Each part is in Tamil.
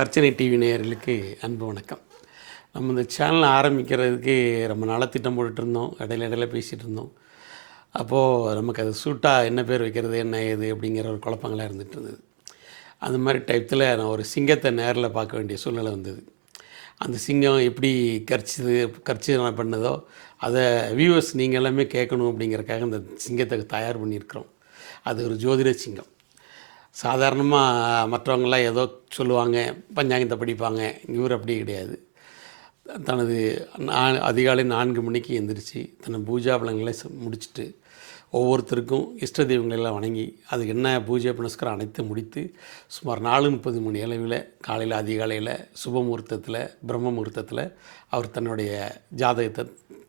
கர்ச்சனை டிவி நேயர்களுக்கு அன்பு வணக்கம். நம்ம இந்த சேனலை ஆரம்பிக்கிறதுக்கு ரொம்ப நாளாக திட்டம் போட்டுட்டு இருந்தோம். இடையில பேசிகிட்டு இருந்தோம். அப்போது நமக்கு அது சூட்டாக என்ன பேர் வைக்கிறது, என்ன ஏது அப்படிங்கிற ஒரு குழப்பங்களாக இருந்துகிட்டு இருந்தது. அந்த மாதிரி டைத்தில் நான் ஒரு சிங்கத்தை நேரில் பார்க்க வேண்டிய சூழ்நிலை வந்தது. அந்த சிங்கம் எப்படி கர்ச்சனை பண்ணதோ அதை வியூவர்ஸ் நீங்கள் எல்லாமே கேட்கணும் அப்படிங்கிறக்காக இந்த சிங்கத்தை தயார் பண்ணியிருக்கிறோம். அது ஒரு ஜோதிட சிங்கம். சாதாரணமாக மற்றவங்களாம் ஏதோ சொல்லுவாங்க, பஞ்சாங்கத்தை படிப்பாங்க. இவர் அப்படி கிடையாது. தனது அதிகாலை 4 மணிக்கு எந்திரிச்சு தன் பூஜா பலன்களை முடிச்சுட்டு ஒவ்வொருத்தருக்கும் இஷ்ட தெய்வங்களெல்லாம் வணங்கி அதுக்கு என்ன பூஜை புனஸ்காரம் அனைத்தும் முடித்து சுமார் 4:30 மணி அளவில் காலையில் அதிகாலையில் சுப முகூர்த்தத்தில் பிரம்ம முகூர்த்தத்தில் அவர் தன்னுடைய ஜாதகத்தை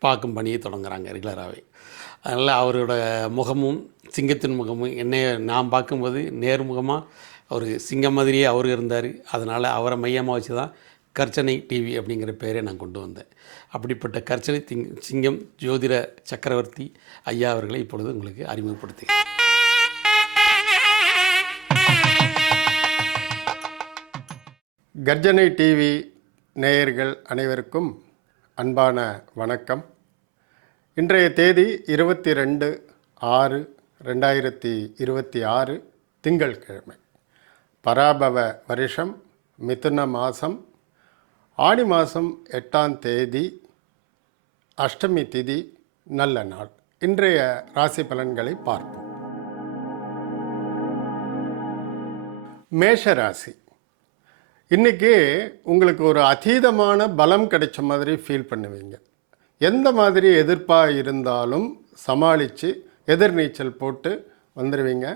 பார்க்கும் பணியை தொடங்குறாங்க ரெகுலராகவே. அதனால் அவரோட முகமும் சிங்கத்தின் முகமும் என்னை நான் பார்க்கும்போது நேர்முகமாக அவர் சிங்கம் மாதிரியே அவர் இருந்தார். அதனால் அவரை மையமாக வச்சு தான் கர்ச்சனை டிவி அப்படிங்கிற பேரை நான் கொண்டு வந்தேன். அப்படிப்பட்ட கர்ச்சனை சிங்கம் ஜோதிட சக்கரவர்த்தி ஐயா அவர்களை இப்பொழுது உங்களுக்கு அறிமுகப்படுத்துகிறேன். கர்ஜனை டிவி நேயர்கள் அனைவருக்கும் அன்பான வணக்கம். இன்றைய தேதி 22/6/2026 திங்கட்கிழமை. பராபவ வருஷம் மிதுன மாதம் ஆடி மாதம் 8ஆம் தேதி அஷ்டமி திதி நல்ல நாள். இன்றைய ராசி பலன்களை பார்ப்போம். மேஷ ராசி. இன்றைக்கி உங்களுக்கு ஒரு அதீதமான பலம் கிடைச்ச மாதிரி ஃபீல் பண்ணுவீங்க. எந்த மாதிரி எதிர்ப்பாக இருந்தாலும் சமாளித்து எதிர்நீச்சல் போட்டு வந்துடுவீங்க.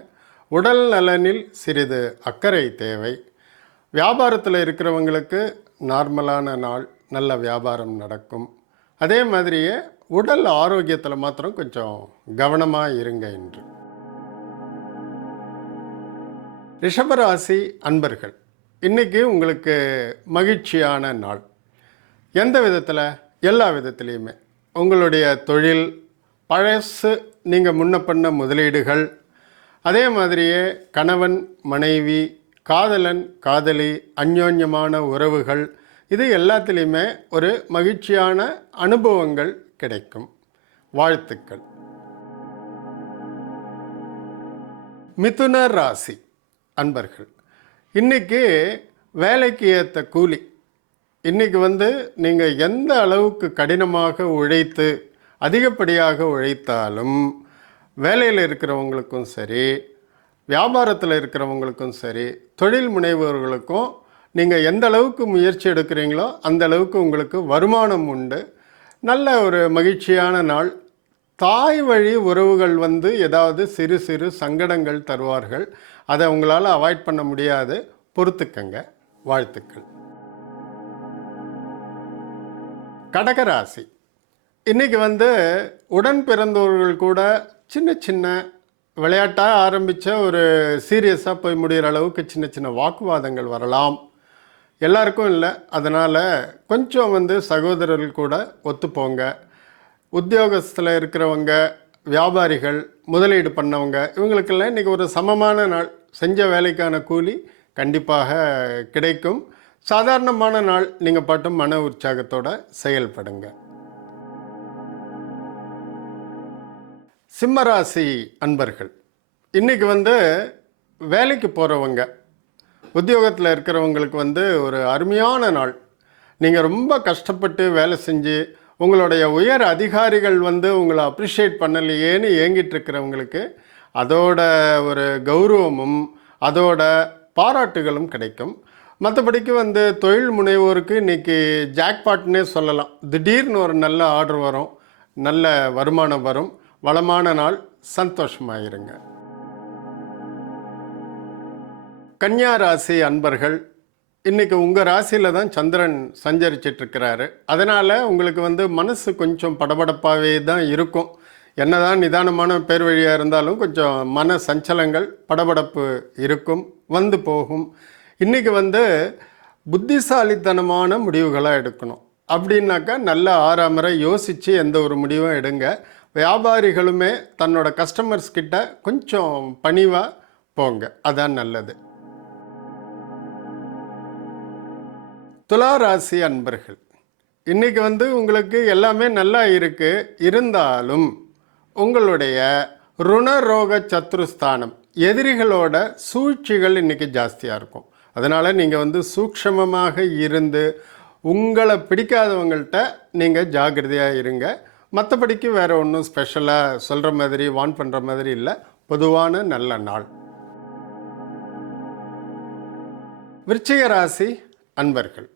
உடல் நலனில் சிறிது அக்கறை தேவை. வியாபாரத்தில் இருக்கிறவங்களுக்கு நார்மலான நாள், நல்ல வியாபாரம் நடக்கும். அதே மாதிரியே உடல் ஆரோக்கியத்தில் மாத்திரம் கொஞ்சம் கவனமாக இருங்க. என்று ரிஷபராசி அன்பர்கள், இன்றைக்கி உங்களுக்கு மகிழ்ச்சியான நாள். எந்த விதத்தில்? எல்லா விதத்துலேயுமே. உங்களுடைய தொழில், பழசு நீங்கள் முன்ன பண்ண முதலீடுகள், அதே மாதிரியே கணவன் மனைவி, காதலன் காதலி, அந்யோன்யமான உறவுகள், இது எல்லாத்துலேயுமே ஒரு மகிழ்ச்சியான அனுபவங்கள் கிடைக்கும். வாழ்த்துக்கள். மிதுன ராசி அன்பர்கள், இன்றைக்கி வேலைக்கு ஏற்ற கூலி. இன்றைக்கி நீங்கள் எந்த அளவுக்கு கடினமாக உழைத்து அதிகப்படியாக உழைத்தாலும் வேலையில் இருக்கிறவங்களுக்கும் சரி, வியாபாரத்தில் இருக்கிறவங்களுக்கும் சரி, தொழில் முனைவோர்களுக்கும் நீங்கள் எந்த அளவுக்கு முயற்சி எடுக்கிறீங்களோ அந்த அளவுக்கு உங்களுக்கு வருமானம் உண்டு. நல்ல ஒரு மகிழ்ச்சியான நாள். தாய் வழி உறவுகள் ஏதாவது சிறு சிறு சங்கடங்கள் தருவார்கள். அதை உங்களால் அவாய்ட் பண்ண முடியாது. பொறுத்துக்கங்க. வாழ்த்துக்கள். கடகராசி. இன்றைக்கி உடன் பிறந்தவர்கள் கூட சின்ன சின்ன விளையாட்டாக ஆரம்பித்த ஒரு சீரியஸாக போய் முடிகிற அளவுக்கு சின்ன சின்ன வாக்குவாதங்கள் வரலாம். எல்லாருக்கும் இல்லை. அதனால் கொஞ்சம் சகோதரர்கள் கூட ஒத்துப்போங்க. உத்தியோகத்தில் இருக்கிறவங்க, வியாபாரிகள், முதலீடு பண்ணவங்க, இவங்களுக்கெல்லாம் இன்றைக்கி ஒரு சமமான நாள். செஞ்ச வேலைக்கான கூலி கண்டிப்பாக கிடைக்கும். சாதாரணமான நாள். நீங்கள் பாட்டும் மன உற்சாகத்தோடு செயல்படுங்க. சிம்மராசி அன்பர்கள், இன்றைக்கி வேலைக்கு போகிறவங்க, உத்தியோகத்தில் இருக்கிறவங்களுக்கு ஒரு அருமையான நாள். நீங்கள் ரொம்ப கஷ்டப்பட்டு வேலை செஞ்சு உங்களுடைய உயர் அதிகாரிகள் உங்களை அப்ரிஷியேட் பண்ணலையேன்னு ஏங்கிட்டு இருக்கிறவங்களுக்கு அதோட ஒரு கௌரவமும் அதோட பாராட்டுகளும் கிடைக்கும். மற்றபடிக்கு தொழில் முனைவோருக்கு இன்றைக்கி ஜாக்பாட்னே சொல்லலாம். திடீர்னு ஒரு நல்ல ஆர்டர் வரும், நல்ல வருமானம் வரும். வளமான நாள். சந்தோஷமாயிருங்க. கன்னியா ராசி அன்பர்கள், இன்றைக்கி உங்கள் ராசியில் தான் சந்திரன் சஞ்சரிச்சிட்ருக்கிறாரு. அதனால் உங்களுக்கு மனசு கொஞ்சம் படபடப்பாகவே தான் இருக்கும். என்னதான் நிதானமான பேர் வழியாக இருந்தாலும் கொஞ்சம் மன சஞ்சலங்கள், படபடப்பு இருக்கும், போகும். இன்றைக்கி புத்திசாலித்தனமான முடிவுகளாக எடுக்கணும். அப்படின்னாக்கா நல்ல ஆறாமரை யோசித்து எந்த ஒரு முடிவும் எடுங்க. வியாபாரிகளுமே தன்னோட கஸ்டமர்ஸ் கிட்ட கொஞ்சம் பணிவாக போங்க. அதான் நல்லது. துலா ராசி அன்பர்கள், இன்னைக்கு வந்து உங்களுக்கு எல்லாமே நல்லா இருக்கு. இருந்தாலும் உங்களுடைய ருணரோக சத்ருஸ்தானம், எதிரிகளோட சூழ்ச்சிகள் இன்னைக்கு ஜாஸ்தியாக இருக்கும். அதனால் நீங்கள் வந்து சூக்ஷமமாக இருந்து உங்களை பிடிக்காதவங்கள்ட்ட நீங்கள் ஜாக்கிரதையாக இருங்க. மற்றபடிக்கு வேறு ஒன்றும் ஸ்பெஷலாக சொல்கிற மாதிரி வான் பண்ணுற மாதிரி இல்லை. பொதுவான நல்ல நாள். விருச்சிக ராசி அன்பர்கள்,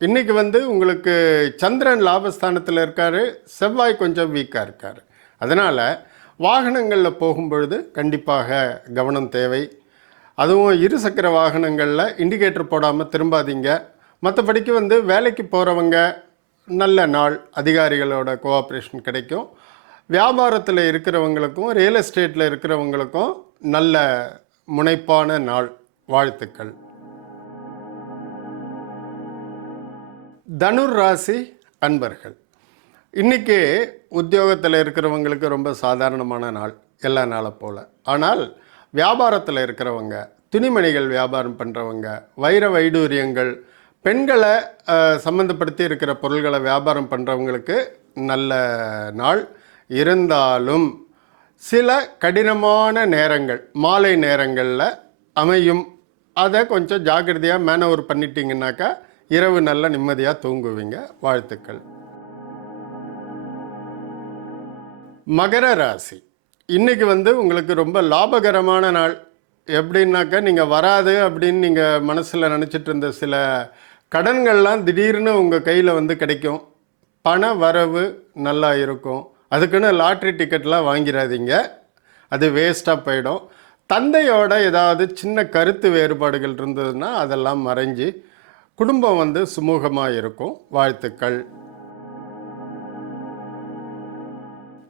இன்றைக்கி வந்து உங்களுக்கு சந்திரன் லாபஸ்தானத்தில் இருக்கார், செவ்வாய் கொஞ்சம் வீக்காக இருக்கார். அதனால் வாகனங்களில் போகும்பொழுது கண்டிப்பாக கவனம் தேவை. அதுவும் இருசக்கர வாகனங்களில் இண்டிகேட்டர் போடாமல் திரும்பாதீங்க. மற்றபடிக்கு வந்து வேலைக்கு போகிறவங்க நல்ல நாள், அதிகாரிகளோட கோஆப்ரேஷன் கிடைக்கும். வியாபாரத்தில் இருக்கிறவங்களுக்கும் ரியல் எஸ்டேட்டில் இருக்கிறவங்களுக்கும் நல்ல முனைப்பான நாள். வாழ்த்துக்கள். தனுர் ராசி அன்பர்கள், இன்றைக்கி உத்தியோகத்தில் இருக்கிறவங்களுக்கு ரொம்ப சாதாரணமான நாள், எல்லா நாளை போல். ஆனால் வியாபாரத்தில் இருக்கிறவங்க, துணிமணிகள் வியாபாரம் பண்ணுறவங்க, வைர வைடூரியங்கள், பெண்களை சம்மந்தப்படுத்தி இருக்கிற பொருள்களை வியாபாரம் பண்ணுறவங்களுக்கு நல்ல நாள். இருந்தாலும் சில கடினமான நேரங்கள் மாலை நேரங்களில் அமையும். அதை கொஞ்சம் ஜாக்கிரதையாக மேனவர் பண்ணிட்டீங்கன்னாக்கா இரவு நல்ல நிம்மதியாக தூங்குவீங்க. வாழ்த்துக்கள். மகர ராசி, இன்றைக்கி வந்து உங்களுக்கு ரொம்ப லாபகரமான நாள். எப்படின்னாக்கா, நீங்கள் வராது அப்படின்னு நீங்கள் மனசில் நினச்சிட்டு இருந்த சில கடன்கள்லாம் திடீர்னு உங்கள் கையில் வந்து கிடைக்கும். பண வரவு நல்லா இருக்கும். அதுக்குன்னு லாட்ரி டிக்கெட்லாம் வாங்கிடாதீங்க, அது வேஸ்ட்டாக போயிடும். தந்தையோட ஏதாவது சின்ன கருத்து வேறுபாடுகள் இருந்ததுன்னா அதெல்லாம் மறைஞ்சு குடும்பம் வந்து சுமூகமாக இருக்கும். வாழ்த்துக்கள்.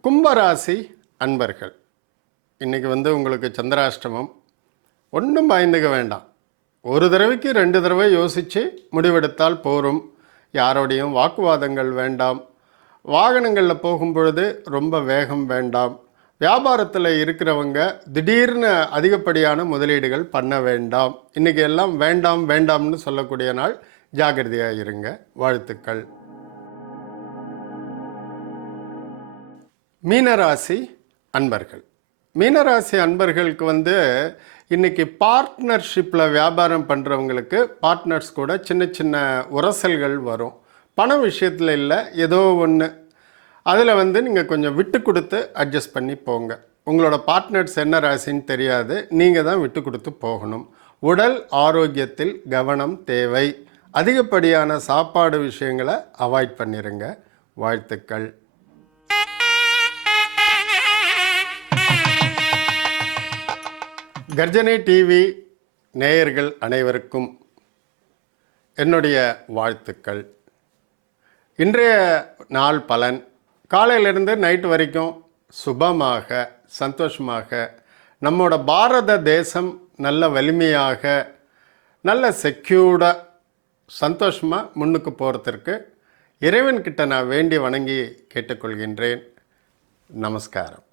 கும்பராசி அன்பர்கள், இன்றைக்கி வந்து உங்களுக்கு சந்திராஷ்டமம். ஒன்றும் பயந்துக்க வேண்டாம். ஒரு தடவைக்கு 2 தடவை யோசித்து முடிவெடுத்தால் போரும். யாரோடையும் வாக்குவாதங்கள் வேண்டாம். வாகனங்களில் போகும்பொழுது ரொம்ப வேகம் வேண்டாம். வியாபாரத்தில் இருக்கிறவங்க திடீர்னு அதிகப்படியான முதலீடுகள் பண்ண வேண்டாம். இன்றைக்கி எல்லாம் வேண்டாம் வேண்டாம்னு சொல்லக்கூடிய நாள். ஜாக்கிரதையாக இருங்க. வாழ்த்துக்கள். மீனராசி அன்பர்கள், மீனராசி அன்பர்களுக்கு வந்து இன்றைக்கி பார்ட்னர்ஷிப்பில் வியாபாரம் பண்ணுறவங்களுக்கு பார்ட்னர்ஸ் கூட சின்ன சின்ன உரசல்கள் வரும். பண விஷயத்தில் இல்லை, ஏதோ ஒன்று. அதில் வந்து நீங்கள் கொஞ்சம் விட்டு கொடுத்து அட்ஜஸ்ட் பண்ணி போங்க. உங்களோட பார்ட்னர்ஸ் என்ன ராசின்னு தெரியாது, நீங்கள் தான் விட்டு கொடுத்து போகணும். உடல் ஆரோக்கியத்தில் கவனம் தேவை. அதிகப்படியான சாப்பாடு விஷயங்களை அவாய்ட் பண்ணிடுங்க. வாழ்த்துக்கள். கர்ஜனை டிவி நேயர்கள் அனைவருக்கும் என்னுடைய வாழ்த்துக்கள். இன்றைய நாள் பலன், காலையிலிருந்து நைட்டு வரைக்கும் சுபமாக சந்தோஷமாக நம்மோட பாரத தேசம் நல்ல வலிமையாக நல்ல செக்யூர்டாக சந்தோஷமாக முன்னுக்கு போகிறதுக்கு இறைவன்கிட்ட நான் வேண்டி வணங்கி கேட்டுக்கொள்கின்றேன். நமஸ்காரம்.